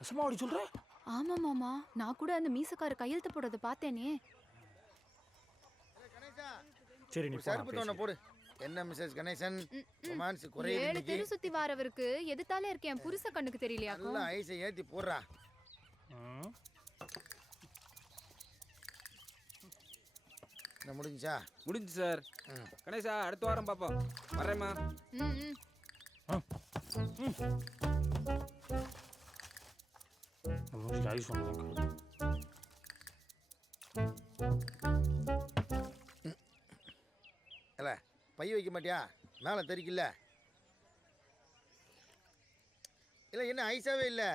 நெசமா அப்படி சொல்ற? ஆமா மாமா, நான் கூட அந்த மீசக்கார கையெழுத்து போடுறத பார்த்தேனே. சரி நீ ஒரு போ, நான் சருப்பு பேசிக்கிறேன். போடு. என்ன மிஸ்ஸஸ் கணேசன், ம், ம். ரொமான்ஸ் குறையுது 7 இன்னைக்கு. தெரு சுத்தி வாரவருக்கு எதுத்தாலே இருக்கேன், என் புருஷ கண்ணுக்கு தெரியலையாக்கும். நல்லா ஐஸை ஏத்தி போடுறா. ம். என்ன முடிஞ்சா? முடிஞ்சு சார். கணேசா அடுத்த வாரம் பார்ப்போம். வரேம்மா. ம், ம். மூஞ்சிக்கு ஐஸ் வாங்க. இல்ல பை வைக்க மாட்டியா? மேலே தெரிக்கல. இல்லை என்ன ஐஸாவே இல்லை.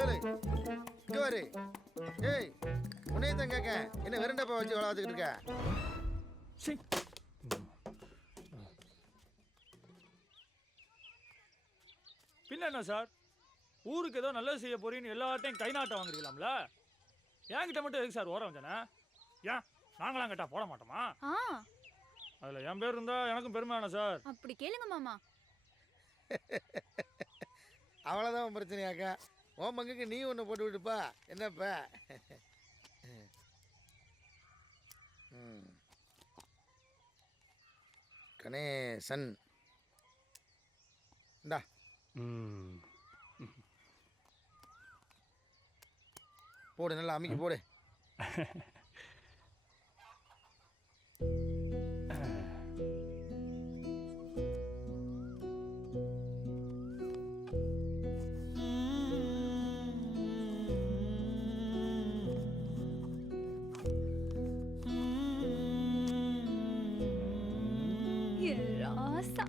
ஏழு இங்கே வரு. ஏய் உன்னையே தான் கேட்க. என்ன வெறுண்டப்பா வச்சு வளர்த்துக்கிட்டு இருக்க? சீ. பின்ன என்ன சார், ஊருக்கு ஏதோ நல்லது செய்ய போறீன்னு எல்லார்ட்டையும் கை நாட்டம் வாங்குறீங்களாம்ல, என்கிட்ட மட்டும் எதுக்கு சார் ஓரம் வந்தானே? ஏன் நாங்களாம் கேட்டா போட மாட்டோமா? ஆ, அதில் என் பேர் இருந்தா எனக்கும் பெருமை வேணாம் சார். அப்படி கேளுங்க மாமா. அவ்வளோதான் உன் பிரச்சனையாக்கா. உன் பங்குக்கு நீ ஒன்று போட்டு விட்டுப்பா. என்னப்பா? கணேசன் இந்தா. போடு, நல்லா அமைக்கி போடு. ஏ ராசா.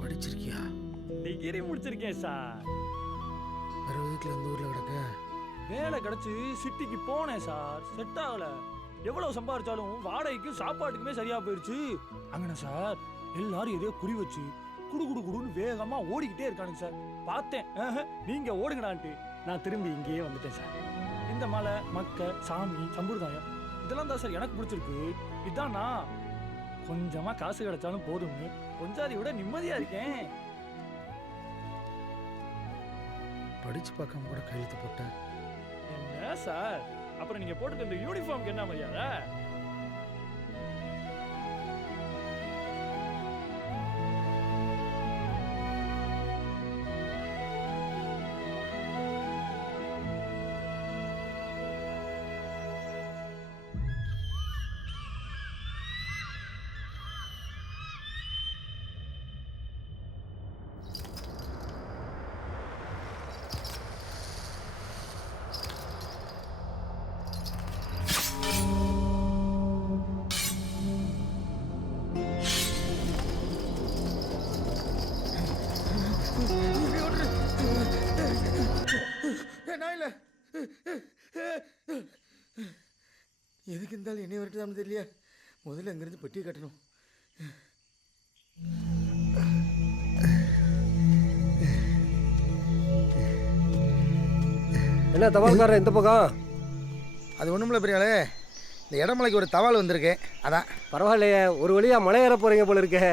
படிச்சிருக்கியா? டிகிரி முடிச்சிருக்கேன் சார். 60 இந்த ஊரில் கிடக்க. வேலை கிடைச்சி சிட்டிக்கு போனேன் சார், செட் ஆகல. எவ்வளவு சம்பாதிச்சாலும் வாடகைக்கும் சாப்பாட்டுக்குமே சரியா போயிடுச்சு. அங்கன சார் எல்லாரும் எதையோ குறி வச்சு குடு குடு குடுன்னு வேகமா ஓடிக்கிட்டே இருக்கானுங்க சார். பார்த்தேன், நீங்க ஓடுங்கடான்ட்டு நான் திரும்பி இங்கேயே வந்துட்டேன் சார். இந்த மலை, மக்க, சாமி, சம்பிரதாயம் இதெல்லாம் தான் சார் எனக்கு பிடிச்சிருக்கு. இதான் நான் கொஞ்சமா காசு கிடைச்சாலும் போதும்னு கொஞ்சாதி விட நிம்மதியா இருக்கேன். படிச்சு பார்க்காம கூட கையெழுத்து போட்டேன். என்ன சார், அப்புறம் நீங்க போட்டுக்க இந்த யூனிஃபார்ம்க்கு என்ன மரியாதை? நான் இல்லை. எதுக்கு இருந்தாலும் என்னை வரட்டுதான்னு தெரியலையா? முதல்ல அங்கேருந்து பெட்டியை கட்டணும். என்ன தபால்காரன் இந்த பக்கம்? அது ஒன்றுமில்ல பெரியாளே, இந்த இடமலைக்கு ஒரு தபால் வந்திருக்கு. அதான். பரவாயில்லையே, ஒரு வழியா மலை ஏற போறீங்க போல இருக்கே.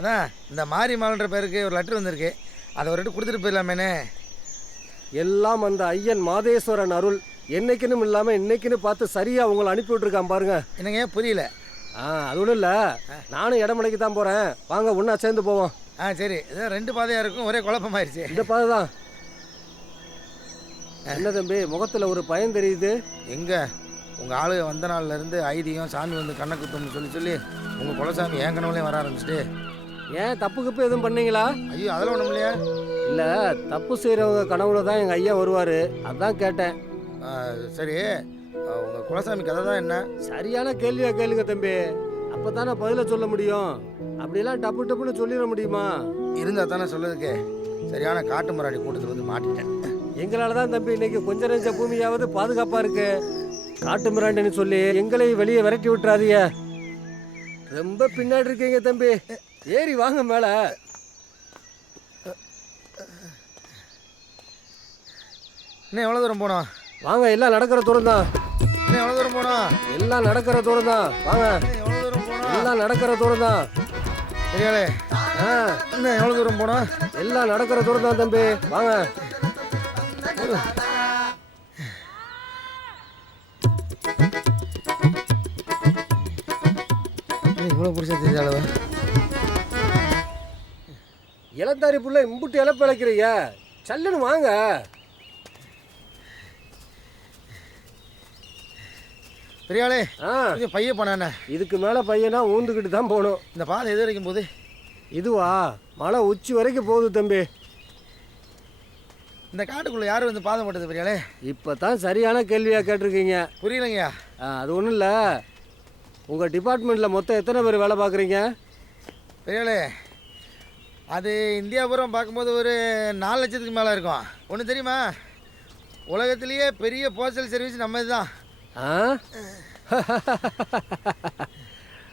அதான் இந்த மாரிமாலன்ற பேருக்கு ஒரு லெட்டர் வந்திருக்கு. அதை ஒரு கொடுத்துட்டு போயிடலாமேனே. எல்லாம் அந்த ஐயன் மாதேஸ்வரன் அருள். என்னைக்குன்னு இல்லாம இன்னைக்குன்னு பார்த்து சரியா உங்களை அனுப்பி விட்டுருக்கான் பாருங்க. என்னங்க புரியல? அது ஒன்றும் இல்லை, நானும் இடமலைக்கு தான் போறேன். வாங்க ஒன்றா சேர்ந்து போவோம். சரி. இதான் 2 பாதையாக இருக்கும், ஒரே குழப்பமாயிருச்சு. இந்த பாதை தான். என்ன தம்பி முகத்தில் ஒரு பயம் தெரியுது? எங்கே உங்கள் ஆளுக வந்த நாள்லேருந்து ஐதீகம் சாமி வந்து கண்ணை குத்தம்னு சொல்லி உங்கள் குலசாமி என் கனவுலையும் வர ஆரம்பிச்சிட்டு. ஏன் தப்பு கிப்பு எதுவும் பண்ணீங்களா? ஐயோ அதெல்லாம் ஒன்றும் இல்லையா? இல்லை, தப்பு செய்கிறவங்க கனவுல தான் எங்கள் ஐயா வருவார், அதான் கேட்டேன். சரி, உங்கள் குலசாமி கதை தான் என்ன? சரியான கேள்வியா கேளுங்க தம்பி, அப்போ தானே பதிலை சொல்ல முடியும். அப்படிலாம் டப்பு டப்புன்னு சொல்லிட முடியுமா? இருந்தால் தானே சொல்லுறதுக்கு. சரியான காட்டு மராடி கூட்டத்தில் வந்து மாட்டிட்டேன். எங்களால் தான் தம்பி இன்னைக்கு கொஞ்ச நெஞ்ச பூமியாவது பாதுகாப்பாக இருக்கு. காட்டு மிராண்டின்னு சொல்லி எங்களை வெளியே விரட்டி விட்டுறாதீங்க. ரொம்ப பின்னாடி இருக்கீங்க தம்பி, ஏறி வாங்க மேலே. இன்னும் எவ்வளோ தூரம் போனோம்? வாங்க, எல்லாம் நடக்கிற தூரம் தான். இன்னும் எவ்வளோ தூரம் போனோம்? எல்லாம் நடக்கிற தூரம் தான், வாங்க. எவ்வளோ தூரம் போனோம்? எல்லாம் நடக்கிற தூரம் தான். பெரியாளே இன்னும் எவ்வளோ தூரம் போனோம்? எல்லாம் நடக்கிற தூரம் தான் தம்பி, வாங்க. இவ்வளோ பிடிச்சா தெரிய அளவு இளந்தாரி புள்ள இம்புட்டு இழப்பு இழைக்கிறீங்க, சல்லுன்னு வாங்க. பெரியாளே இது பைய போனானே, இதுக்கு மேலே பையனா ஊந்துக்கிட்டு தான் போகணும். இந்த பாதை எது வரைக்கும் போகுது? இதுவா மலை உச்சி வரைக்கும் போகுது தம்பி. இந்த காட்டுக்குள்ளே யார் வந்து பாதை போட்டது பெரியாளே? இப்போ தான் சரியான கேள்வியாக கேட்டிருக்கீங்க. புரியலைங்கய்யா. அது ஒன்றும் இல்லை. உங்கள் டிபார்ட்மெண்ட்டில் மொத்தம் எத்தனை பேர் வேலை பார்க்குறீங்க? பெரியாளே அது இந்தியாபுரம் பார்க்கும்போது ஒரு 4 லட்சத்துக்கு மேலே இருக்கும். ஒன்று தெரியுமா, உலகத்திலேயே பெரிய போஸ்டல் சர்வீஸ் நம்ம இதுதான்.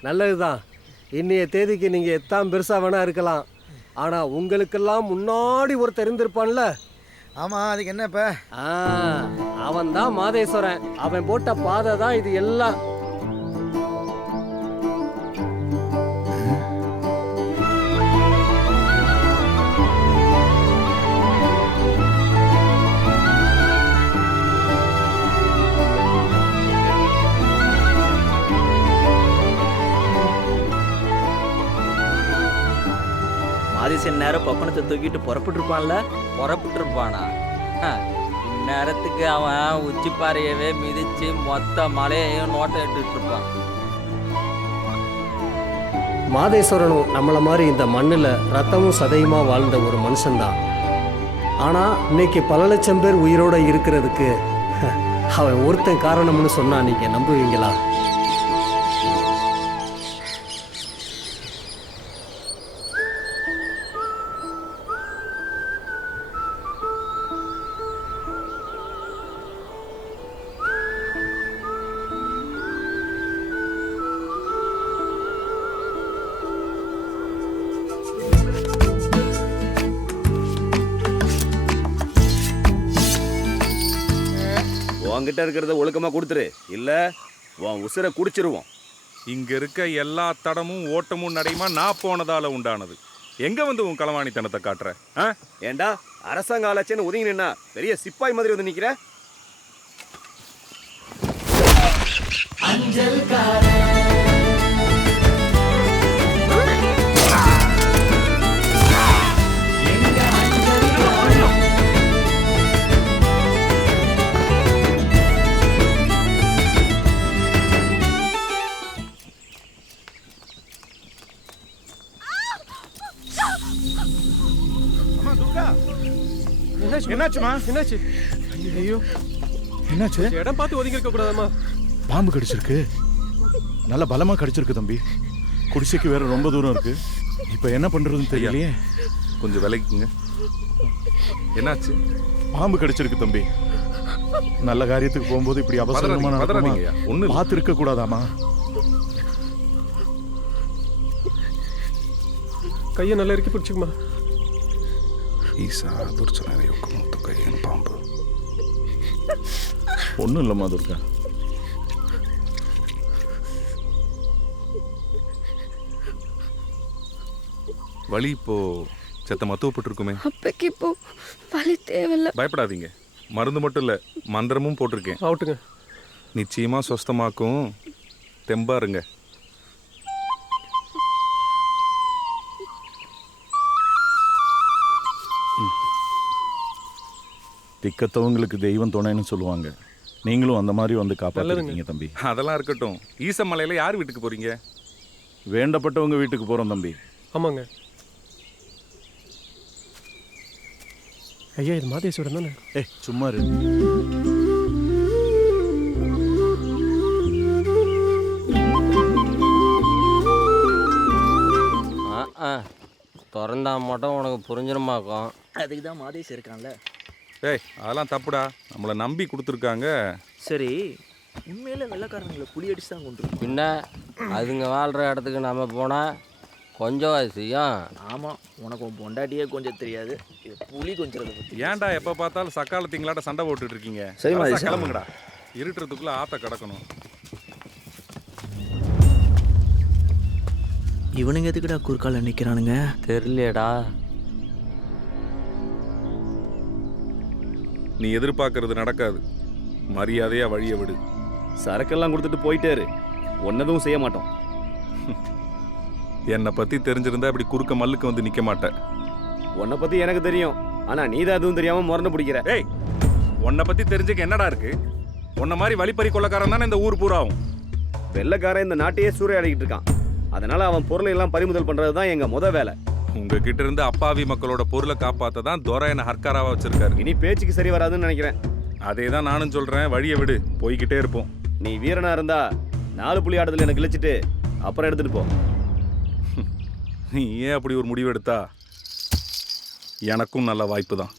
நல்லது தான். இன்னைய தேதிக்கு நீங்கள் எத்தாம் பெருசாக வேணா இருக்கலாம், ஆனால் உங்களுக்கெல்லாம் முன்னாடி ஒருத்தர் இருந்திருப்பான்ல. ஆமாம், அதுக்கு என்ன இப்போ? அவன் தான் மாதேஸ்வரன். அவன் போட்ட பாதை தான் இது எல்லாம். ஆதிசன் நேரம் பக்கணத்தை தூக்கிட்டு புறப்பட்டுருப்பான்ல. புறப்பட்டுருப்பானா? இந்நேரத்துக்கு அவன் உச்சிப்பாறையவே மிதிச்சு மொத்த மலையையும் நோட்டம் இட்டுட்டு இருப்பான். மாதேஸ்வரனும் நம்மளை மாதிரி இந்த மண்ணில் ரத்தமும் சதையுமா வாழ்ந்த ஒரு மனுஷன்தான். ஆனால் இன்னைக்கு பல லட்சம் பேர் உயிரோடு இருக்கிறதுக்கு அவன் ஒருத்தன் காரணம்னு சொன்னால் நீங்கள் நம்புவீங்களா? உன்கிட்ட இருக்கிறத ஒழுக்கமா கொடுத்துரு, இல்ல உன் உசுரை குடிச்சிருவோம். இங்க இருக்க எல்லா தடமும் ஓட்டமும் நடையுமா நான் போனதால உண்டானது. எங்க வந்து உன் களவாணித்தனத்தை காட்டுற? ஏண்டா அரசாங்க ஆளாச்சேன்னு ஒதுங்கி நின்னா பெரிய சிப்பாய் மாதிரி வந்து நிக்கிற? என்னாச்சுமா? என்னாச்சு? ஐயோ என்னாச்சு? இடம் பார்த்து ஒதுங்கி இருக்க கூடாதாமா? பாம்பு கடிச்சிருக்கு, நல்ல பலமா கடிச்சிருக்கு தம்பி. குடிசைக்கு வேற ரொம்ப தூரம் இருக்கு. இப்ப என்ன பண்றதுன்னு தெரியலையே. கொஞ்சம் விலகிக்குங்க. என்னாச்சு? பாம்பு கடிச்சிருக்கு தம்பி. நல்ல காரியத்துக்கு போகும்போது இப்படி அவசரமா ஒண்ணு பார்த்து இருக்க கூடாதாமா? கையை நல்லா இறுக்கி பிடிச்சிக்குமா? ஈசா துர்ச்சனை கையன் பாம்பு ஒன்றும் இல்லைம்மா துர்கா. வலி இப்போ செத்த மத்துவப்பட்டிருக்குமே. அப்பைக்கு இப்போ வலி தேவையில்ல. பயப்படாதீங்க, மருந்து மட்டும் இல்லை மந்திரமும் போட்டிருக்கேன். அவுட்டுங்க. நிச்சயமா சொஸ்தமாக்கும். தெம்பா இருங்க. திக்கத்தவங்களுக்கு தெய்வம் துணைன்னு சொல்லுவாங்க. நீங்களும் அந்த மாதிரி வந்து காப்பாற்றுறீங்க தம்பி. அதெல்லாம் இருக்கட்டும். ஈசமலையில் யார் வீட்டுக்கு போறீங்க? வேண்டப்பட்டவங்க வீட்டுக்கு போகிறோம் தம்பி. ஆமாங்க ஐயா, இது மாதேஸ்வரன் தானே? சும்மா இரு. திறந்தா மட்டும் உனக்கு புரிஞ்சிருமாக்கும். அதுக்கு தான் மாதேஷ் இருக்கான்ல. அதெல்லாம் தப்புடா, நம்மளை நம்பி கொடுத்துருக்காங்க. சரி, உண்மையில வெள்ளைக்காரங்களை புளி அடிச்சு தான் கொண்டு பின்ன அதுங்க வாழ்கிற இடத்துக்கு நம்ம போனால் கொஞ்சம் வயசியும். ஆமாம், உனக்கு உன் பொண்டாட்டியே கொஞ்சம் தெரியாது, இது புளி கொஞ்சம் பற்றி. ஏன்டா எப்போ பார்த்தாலும் சக்காலத்திங்களாட்ட சண்டை போட்டுட்டு இருக்கீங்க? சரி மாதேஷ், கிளம்புங்கடா. இருட்டுறதுக்குள்ளே ஆற்ற கிடக்கணும். இவனுங்க எதுக்குடா குறுக்கால நிற்கிறானுங்க? தெரியலையேடா. நீ எதிர்பார்க்கறது நடக்காது. மரியாதையா வழியை விடு. சரக்கெல்லாம் கொடுத்துட்டு போயிட்டேரு, ஒன்னதும் செய்ய மாட்டோம். என்னை பத்தி தெரிஞ்சிருந்தா இப்படி குறுக்க மல்லுக்கு வந்து நிக்க மாட்டேன். உன்னை பத்தி எனக்கு தெரியும், ஆனா நீ தான் எதுவும் தெரியாம முரண்டு பிடிக்கிற. ஏய், உன்னை பத்தி தெரிஞ்சுக்க என்னடா இருக்கு? உன்ன மாதிரி வழிப்பறி கொள்ளக்காரன் தானே இந்த ஊர் பூராவும். வெள்ளைக்காரன் இந்த நாட்டையே சூறையாடிக்கிட்டு இருக்கான். அதனால அவன் பொருளை எல்லாம் பறிமுதல் பண்றது தான் எங்க முத வேலை. உங்ககிட்ட இருந்து அப்பாவி மக்களோட பொருளை காப்பாத்த தான் துரை என்ன ஹர்காராவா வச்சிருக்காரு. இனி பேச்சுக்கு சரி வராதுன்னு நினைக்கிறேன். அதே தான் நானும் சொல்றேன், வழியை விடு, போய்கிட்டே இருப்போம். நீ வீரனா இருந்தா 4 புள்ளி ஆட்டத்தில் எனக்கு இழிச்சிட்டு அப்புறம் எடுத்துட்டு போ. நீ ஏன் அப்படி ஒரு முடிவு எடுத்தா எனக்கும் நல்ல வாய்ப்பு தான்.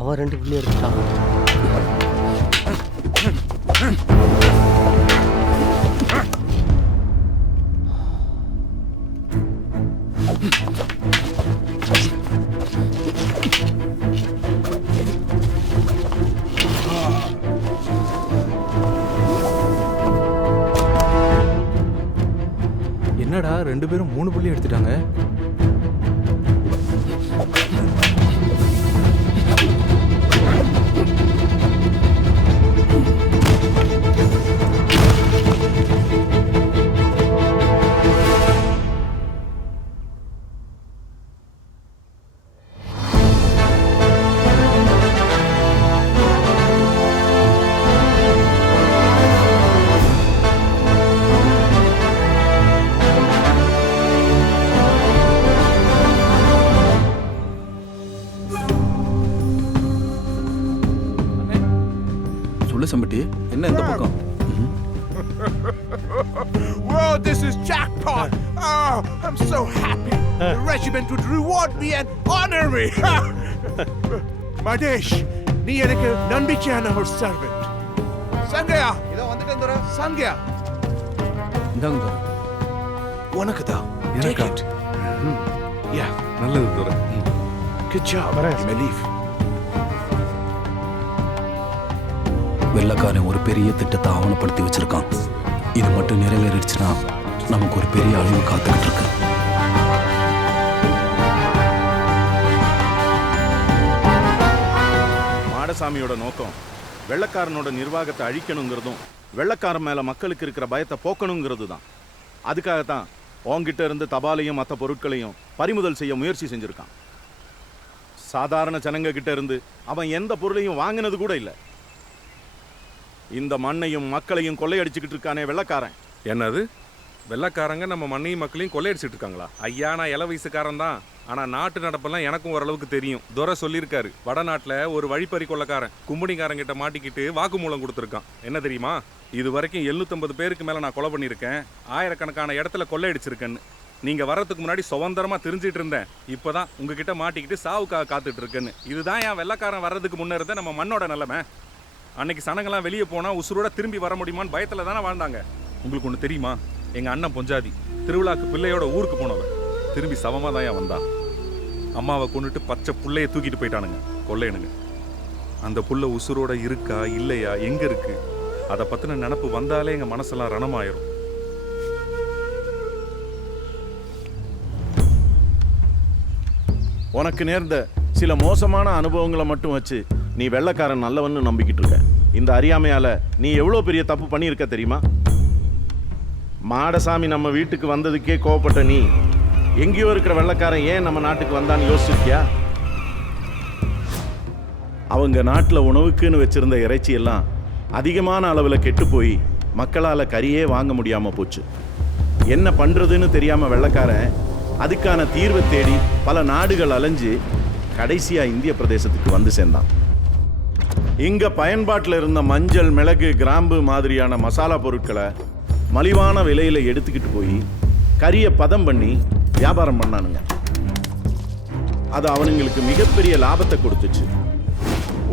அவன் 2 புள்ளி எடுத்துட்டான். என்னடா 2 பேரும் 3 புள்ளி எடுத்துட்டாங்க? சம்பட்டி என்ன இந்த பக்கம்? Whoa, this is jackpot! Oh, I'm so happy. The regiment would reward me and honor me. Madesh, நீ எனக்கு நம்பிக்கையான ஒரு servant. சங்கயா, இதோ வந்துட்டேன் தர. சங்கயா, இந்தாங்க. உனக்கு தான். Take it. Yeah. நல்லது துரை. Good job. You may leave. வெள்ளக்காரன் ஒரு பெரிய திட்டத்தை ஆவணப்படுத்தி வச்சிருக்கான். இது மட்டும் நிறைவேறிடுச்சுன்னா நமக்கு ஒரு பெரிய அழிவு காத்துக்கிட்டு இருக்கு. மாடசாமியோட நோக்கம் வெள்ளக்காரனோட நிர்வாகத்தை அழிக்கணுங்கிறதும் வெள்ளக்காரன் மேல மக்களுக்கு இருக்கிற பயத்தை போக்கணுங்கிறது தான். அதுக்காகத்தான் உங்ககிட்ட இருந்து தபாலையும் மற்ற பொருட்களையும் பறிமுதல் செய்ய முயற்சி செஞ்சிருக்கான். சாதாரண ஜனங்க கிட்ட இருந்து அவன் எந்த பொருளையும் வாங்கினது கூட இல்லை. இந்த மண்ணையும் மக்களையும் கொள்ளையடிச்சுக்கிட்டு இருக்கானே வெள்ளக்காரன். என்னது? வெள்ளக்காரங்க நம்ம மண்ணையும் மக்களையும் கொள்ளையடிச்சிட்டு இருக்காங்களா? ஐயா, நான் இள வயசுக்காரன் தான். ஆனா நாட்டு நடப்பெல்லாம் எனக்கும் ஓரளவுக்கு தெரியும். துரை சொல்லியிருக்காரு, வடநாட்டுல ஒரு வழிப்பறி கொள்ளக்காரன் கும்பனிக்காரங்கிட்ட மாட்டிக்கிட்டு வாக்குமூலம் கொடுத்துருக்கான். என்ன தெரியுமா? இது வரைக்கும் 750 பேருக்கு மேல நான் கொலை பண்ணியிருக்கேன், ஆயிரக்கணக்கான இடத்துல கொள்ளையடிச்சிருக்கேன்னு. நீங்க வர்றதுக்கு முன்னாடி சுதந்திரமா தெரிஞ்சிட்டு இருந்தேன். இப்பதான் உங்ககிட்ட மாட்டிக்கிட்டு சாவுக்காக காத்துட்டு இருக்குன்னு. இதுதான் என் வெள்ளக்காரன் வர்றதுக்கு முன்ன இருந்த நம்ம மண்ணோட நிலைமை. அன்னைக்கு சனங்கள்லாம் வெளியே போனா உசுரோட திரும்பி வர முடியுமான்னு பயத்துல தானே வாழ்ந்தாங்க. உங்களுக்கு ஒன்று தெரியுமா? எங்க அண்ணன் பொஞ்சாதி திருவிழாக்கு பிள்ளையோட ஊருக்கு போனவன் திரும்பி சவமா தான் வந்தான். அம்மாவை கொண்டுட்டு பச்சை புள்ளைய தூக்கிட்டு போயிட்டானுங்க கொள்ளையனுங்க. அந்த புள்ள உசுரோட இருக்கா இல்லையா, எங்க இருக்கு, அதை பத்தின நினப்பு வந்தாலே எங்க மனசெல்லாம் ரணமாயிரும். உனக்கு நேர்ந்த சில மோசமான அனுபவங்களை மட்டும் வச்சு நீ வெள்ளக்காரன் நல்லவன்னு நம்பிக்கிட்டு இருக்க. இந்த அறியாமையால நீ எவ்வளோ பெரிய தப்பு பண்ணியிருக்க தெரியுமா? மாடசாமி நம்ம வீட்டுக்கு வந்ததுக்கே கோவப்பட்ட நீ எங்கேயோ இருக்கிற வெள்ளக்காரன் ஏன் நம்ம நாட்டுக்கு வந்தான்னு யோசிச்சிருக்கியா? அவங்க நாட்டில் உணவுக்குன்னு வச்சிருந்த இறைச்சி எல்லாம் அதிகமான அளவில் கெட்டு போய் மக்களால் கறியே வாங்க முடியாமல் போச்சு. என்ன பண்ணுறதுன்னு தெரியாமல் வெள்ளக்காரன் அதுக்கான தீர்வை தேடி பல நாடுகள் அலைஞ்சு கடைசியாக இந்திய பிரதேசத்துக்கு வந்து சேர்ந்தான். இங்கே பயன்பாட்டில் இருந்த மஞ்சள், மிளகு, கிராம்பு மாதிரியான மசாலா பொருட்களை மலிவான விலையில் எடுத்துக்கிட்டு போய் கறியை பதம் பண்ணி வியாபாரம் பண்ணானுங்க. அது அவனுங்களுக்கு மிகப்பெரிய லாபத்தை கொடுத்துச்சு.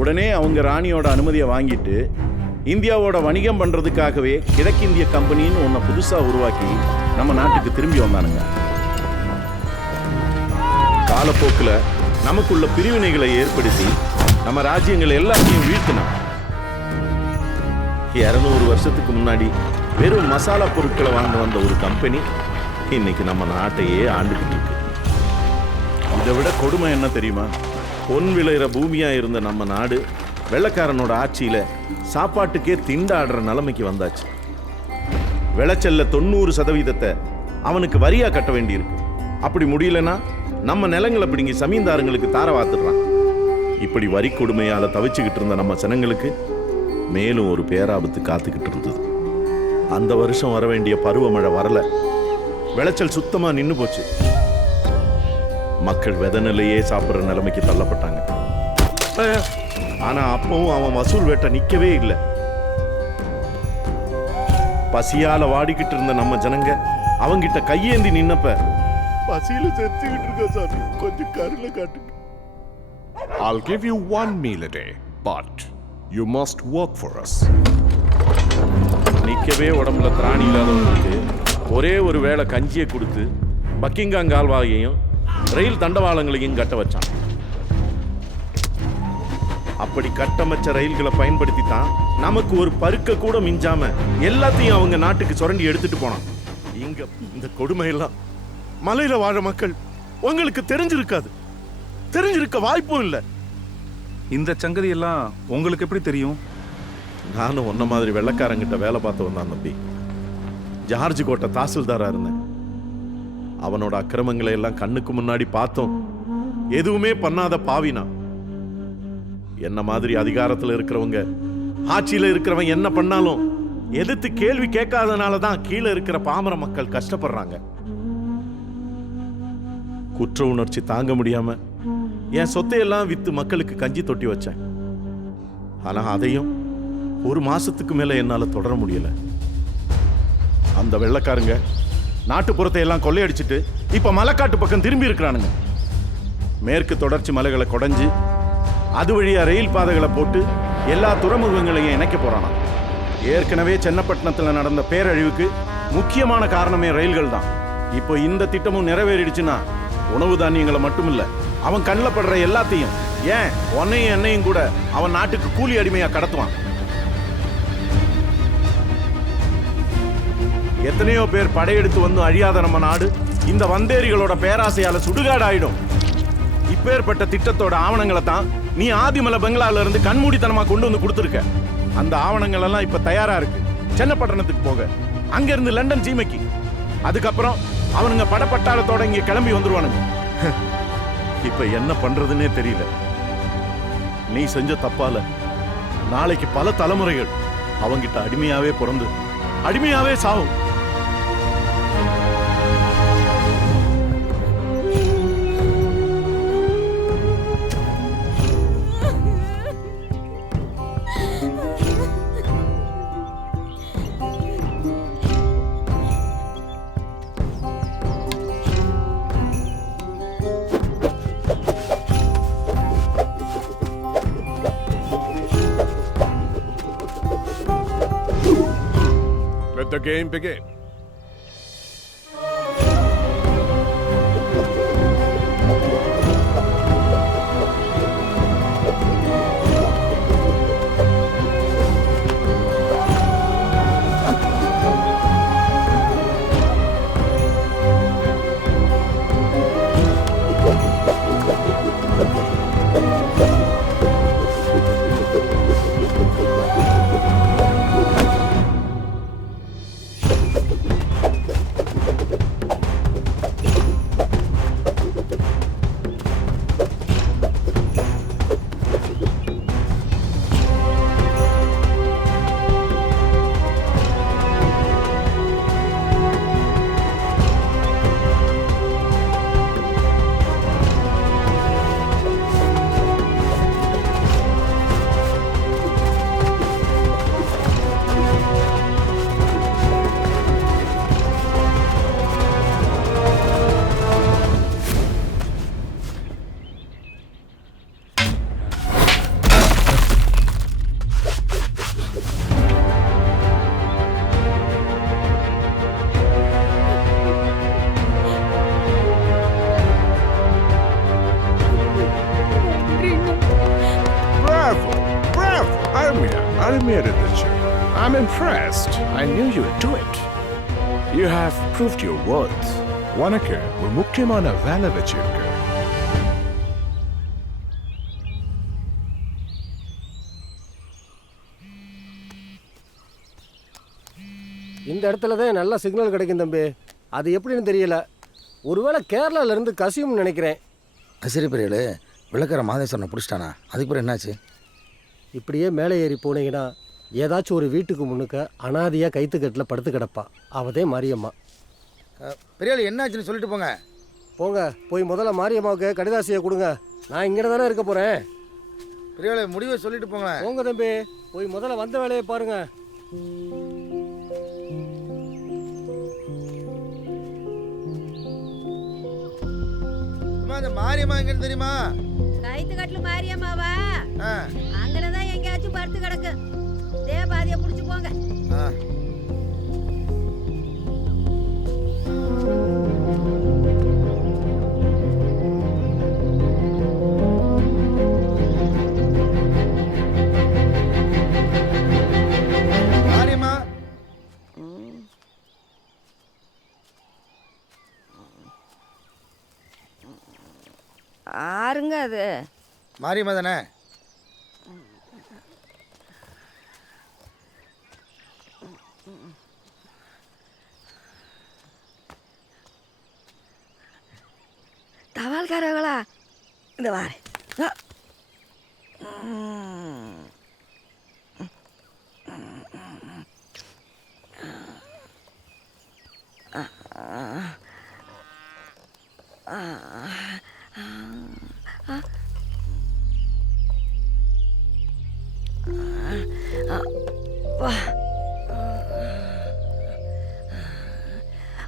உடனே அவங்க ராணியோட அனுமதியை வாங்கிட்டு இந்தியாவோட வணிகம் பண்ணுறதுக்காகவே கிழக்கிந்திய கம்பெனின்னு ஒன்றை புதுசாக உருவாக்கி நம்ம நாட்டுக்கு திரும்பி வந்தானுங்க. காலப்போக்கில் நமக்குள்ள பிரிவினைகளை ஏற்படுத்தி நம்ம ராஜ்யங்கள் எல்லாத்தையும் வீழ்த்தினான். 200 வருஷத்துக்கு முன்னாடி வெறும் மசாலா பொருட்களை வாங்க வந்த ஒரு கம்பெனி இன்னைக்கு நம்ம நாட்டையே ஆண்டுகிட்டு இருக்கு. இதை விட கொடுமை என்ன தெரியுமா? பொன் விளையிற பூமியா இருந்த நம்ம நாடு வெள்ளக்காரனோட ஆட்சியில சாப்பாட்டுக்கே திண்டாடுற நிலைமைக்கு வந்தாச்சு. விளைச்சல்ல 90% அவனுக்கு வரியா கட்ட வேண்டியிருக்கு. அப்படி முடியலன்னா நம்ம நிலங்களை பிடுங்கி சமீன்தாரங்களுக்கு தார வாத்துடுறான். இப்படி வரி கொடுமையால தவிச்சுக்கிட்டு இருந்த நம்ம ஜனங்களுக்கு மேலும் ஒரு பேராபத்து காத்துக்கிட்டு இருந்தது. அந்த வருஷம் வர வேண்டிய பருவமழை வரல. விளைச்சல் சுத்தமா நின்னு போச்சு. மக்கள் வெதநிலையே சாப்பிட்ற நிலைமைக்கு தள்ளப்பட்டாங்க. ஆனா அப்பவும் அவன் வசூல் வேட்டை நிக்கவே இல்லை. பசியால வாடிக்கிட்டு இருந்த நம்ம ஜனங்க அவங்கிட்ட கையேந்தி நின்னப்ப, பசியில செத்துக்கிட்டு இருக்க சாமி, கொஞ்சம் கருளை காட்டுங்க. I'll give you 1 meal a day, but you must work for us. நிக்கவே உடம்புல திராணி இல்லாதவங்களுக்கு ஒரே ஒரு வேளை கஞ்சியை கொடுத்து பக்கிங்காம் கால்வாயையும் ரயில் தண்டவாளங்களையும் கட்ட வச்சான். அப்படி கட்டமைச்ச ரயில்களை பயன்படுத்தி தான் நமக்கு ஒரு பருக்க கூட மிஞ்சாம எல்லாத்தையும் அவங்க நாட்டுக்கு சுரண்டி எடுத்துட்டு போனான். இங்க இந்த கொடுமையெல்லாம் மலையில வாழ மக்கள் உங்களுக்கு தெரிஞ்சிருக்காது, தெரிஞ்சிருக்க வாய்ப்பும் இல்லை. இந்த சங்கதி எல்லாம் உங்களுக்கு எப்படி தெரியும்? நானும் ஒன்ன மாதிரி வெள்ளக்காரங்கிட்ட வேலை பார்த்து வந்தான் தம்பி. ஜார்ஜ் கோட்டை தாசில்தாரா இருந்தேன். அவனோட அக்கிரமங்களை எல்லாம் கண்ணுக்கு முன்னாடி பார்த்தோம். எதுவுமே பண்ணாத பாவினா. என்ன மாதிரி அதிகாரத்தில் இருக்கிறவங்க, ஆட்சியில் இருக்கிறவன் என்ன பண்ணாலும் எதிர்த்து கேள்வி கேட்காதனால தான் கீழே இருக்கிற பாமர மக்கள் கஷ்டப்படுறாங்க. குற்ற உணர்ச்சி தாங்க முடியாம என் சொத்தையெல்லாம் வித்து மக்களுக்கு கஞ்சி தொட்டி வச்சேன். ஆனா அதையும் 1 மாசத்துக்கு மேல என்னால தொடர முடியல. அந்த வெள்ளக்காரங்க நாட்டுப்புறத்தை எல்லாம் கொள்ளையடிச்சிட்டு இப்ப மலைக்காட்டு பக்கம் திரும்பி இருக்கிறானுங்க. மேற்கு தொடர்ச்சி மலைகளை கொடைஞ்சு அது வழியா ரயில் பாதைகளை போட்டு எல்லா துறைமுகங்களையும் இணைக்க போறானா. ஏற்கனவே சென்னப்பட்டினத்தில் நடந்த பேரழிவுக்கு முக்கியமான காரணமே ரயில்கள் தான். இப்போ இந்த திட்டமும் நிறைவேறிடுச்சுன்னா உணவு தானியங்களை மட்டும் இல்ல, அவன் கண்ணில் படுற எல்லாத்தையும், ஏன் உன்னையும் என்னையும் கூட அவன் நாட்டுக்கு கூலி அடிமையா கடத்துவான். எத்தனையோ பேர் படையெடுத்து வந்து அழியாத நம்ம நாடு இந்த வந்தேரிகளோட பேராசையால சுடுகாடு ஆயிடும். இப்பேற்பட்ட திட்டத்தோட ஆவணங்களை தான் நீ ஆதிமலை பெங்களால இருந்து கண்மூடித்தனமா கொண்டு வந்து கொடுத்துருக்க. அந்த ஆவணங்கள் எல்லாம் இப்ப தயாரா இருக்கு சென்னப்பட்டணத்துக்கு போக, அங்க இருந்து லண்டன் சீமைக்கு. அதுக்கப்புறம் அவனுங்க படப்பட்டாளத்தோட இங்க கிளம்பி வந்துருவானுங்க. இப்ப என்ன பண்றதுன்னே தெரியல. நீ செஞ்ச தப்பால நாளைக்கு பல தலைமுறைகள் அவங்கிட்ட அடிமையாவே பிறந்து அடிமையாவே சாவும். Let the game begin. I'm impressed. I knew you would do it. You have proved your worth. உனக்கு ஒரு முக்கியமான வேலை வச்சிருக்க. இந்த இடத்துல தான் நல்ல சிக்னல் கிடைக்கும் தம்பி. அது எப்படின்னு தெரியல. ஒருவேளை கேரளாவிலேருந்து கசியும்னு நினைக்கிறேன். சரி பெரியலே, விளக்கற மாதேஸ்வரனை பிடிச்சிட்டானா? அதுக்கு பிறகு என்னாச்சு? இப்படியே மேலே ஏறி போனீங்கன்னா ஏதாச்சும் ஒரு வீட்டுக்கு முன்னுக்க அனாதையாக கைத்துக்கட்டில் படுத்து கிடப்பா. அவதே மாரியம்மா. பெரியாள் என்னாச்சுன்னு சொல்லிட்டு போங்க. போங்க, போய் முதல்ல மாரியம்மாவுக்கு கடிதாசியை கொடுங்க. நான் இங்கே தானே இருக்க போகிறேன். பெரியாளே, முடிவை சொல்லிட்டு போங்க. போங்க தம்பி, போய் முதல்ல வந்த வேலையை பாருங்க. மாரியம்மா எங்கன்னு தெரியுமா? கைத்துக்கட்டில் மாரியம்மாவா? அங்கனதான் எங்கேயாச்சும் படுத்து கிடக்கு. தேவாதியை பிடிச்சி போங்க. மாரியம்மா, ஆறுங்க அது? மாரியம்மா தானே? தவால்காரங்களா? இந்த வாரு.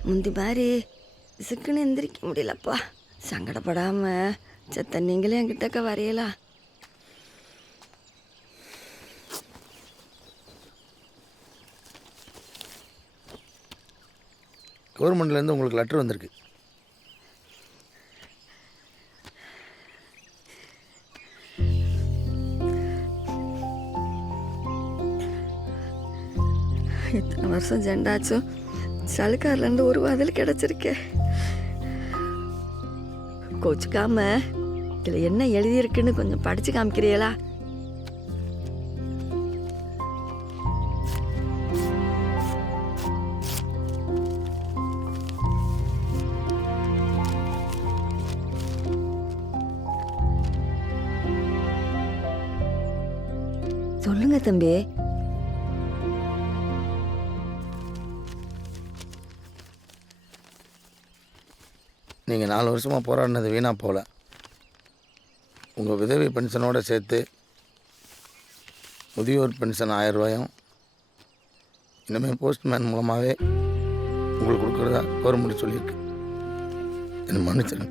முந்தி மாதிரி சிக்குன்னு எந்திரிக்க முடியலப்பா. சங்கடப்படாம செத்த நீங்களே என்கிட்டக்க வரையலாம். கவர்மெண்ட்லேருந்து உங்களுக்கு லெட்டர் வந்திருக்கு. இத்தனை வருஷம் ஜெண்டாச்சும் சலுக்கார்லேருந்து ஒரு வாதில் கிடச்சிருக்கே. கோச்சுக்காம இதில் என்ன எழுதியிருக்குன்னு கொஞ்சம் படித்து காமிக்கிறீங்களா? சொல்லுங்க தம்பி. நீங்கள் 4 வருஷமாக போராடினது வீணாக போகல. உங்கள் விதவை பென்ஷனோடு சேர்த்து முதியோர் பென்ஷன் 1000 ரூபாயும் இனிமேல் போஸ்ட்மேன் மூலமாகவே உங்களுக்கு கொடுக்குறதா கவர்மெண்ட் சொல்லியிருக்கு. என்னை மன்னிச்சிருங்க.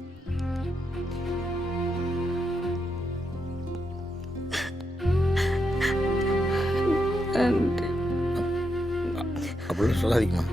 நன்றி. அப்படிலாம் சொல்லாதீங்கம்மா.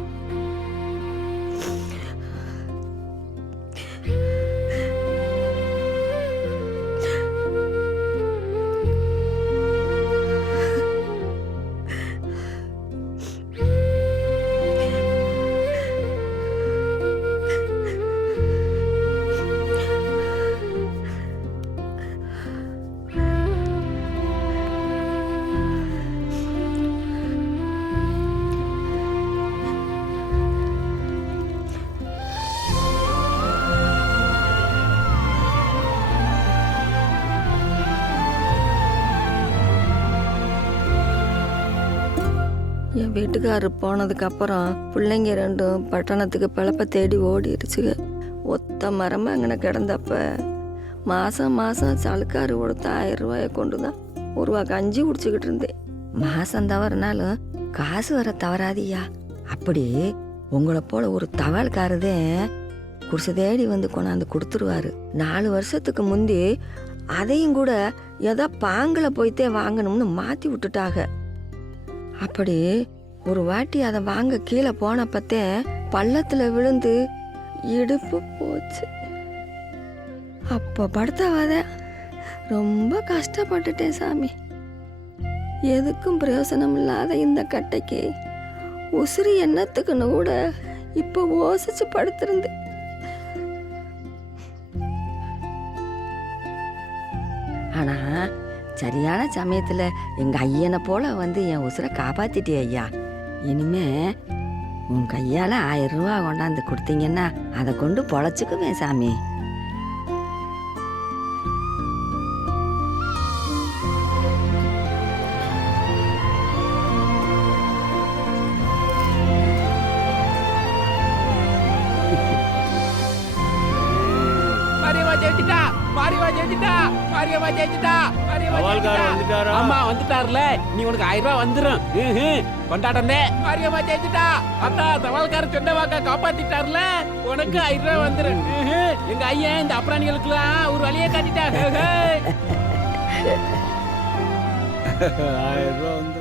என் வீட்டுக்காரர் போனதுக்கப்புறம் பிள்ளைங்க 2 பட்டணத்துக்கு பிழப்ப தேடி ஓடிடுச்சுங்க. ஒத்த மரமாக அங்கே கிடந்தப்ப மாதம் சலுக்காரு கொடுத்த 1000 ரூபாயை கொண்டு தான் 1 ரூபா கஞ்சி குடிச்சிக்கிட்டு இருந்தேன். மாதம் தவறுனாலும் காசு வர தவறாதியா. அப்படி உங்களை போல ஒரு தவால்காரதே குடிசை தேடி வந்து கொண்டாந்து கொடுத்துருவாரு. 4 வருஷத்துக்கு முந்தி அதையும் கூட ஏதோ பாங்கில் போய்த்தே வாங்கணும்னு மாற்றி விட்டுட்டாங்க. அப்படி ஒரு வாட்டி அதை வாங்க கீழே போனப்பத்தே பள்ளத்தில் விழுந்து இடுப்பு போச்சு. அப்போ படுத்தவாத ரொம்ப கஷ்டப்பட்டுட்டேன் சாமி. எதுக்கும் பிரயோசனம் இல்லாத இந்த கட்டைக்கு உசிறி எண்ணத்துக்குன்னு கூட இப்போ ஓசிச்சு படுத்திருந்தேன். ஆனா சரியான சமயத்தில் எங்கள் ஐயனை போல வந்து என் உசுரை காப்பாற்றிட்டே ஐயா. இனிமே உன் கையால் 1000 ரூபா கொண்டாந்து கொடுத்தீங்கன்னா அதை கொண்டு பொழைச்சிக்குவேன் சாமி. அம்மா வந்துட்டார்ல, நீ உனக்கு 1000 ரூபாய் வந்துரும். கொண்டாட்டந்தே மாரியம்மா ஜெயிச்சிட்டா. அத்தா தவால்கார சொன்னவாக்கா காப்பாத்திட்டார்ல, உனக்கு 1000 ரூபாய் வந்துரும். எங்க ஐயன் இந்த அப்ராணிகளுக்குலாம் ஒரு வழியை காட்டிட்டா. 1000 ரூபாய்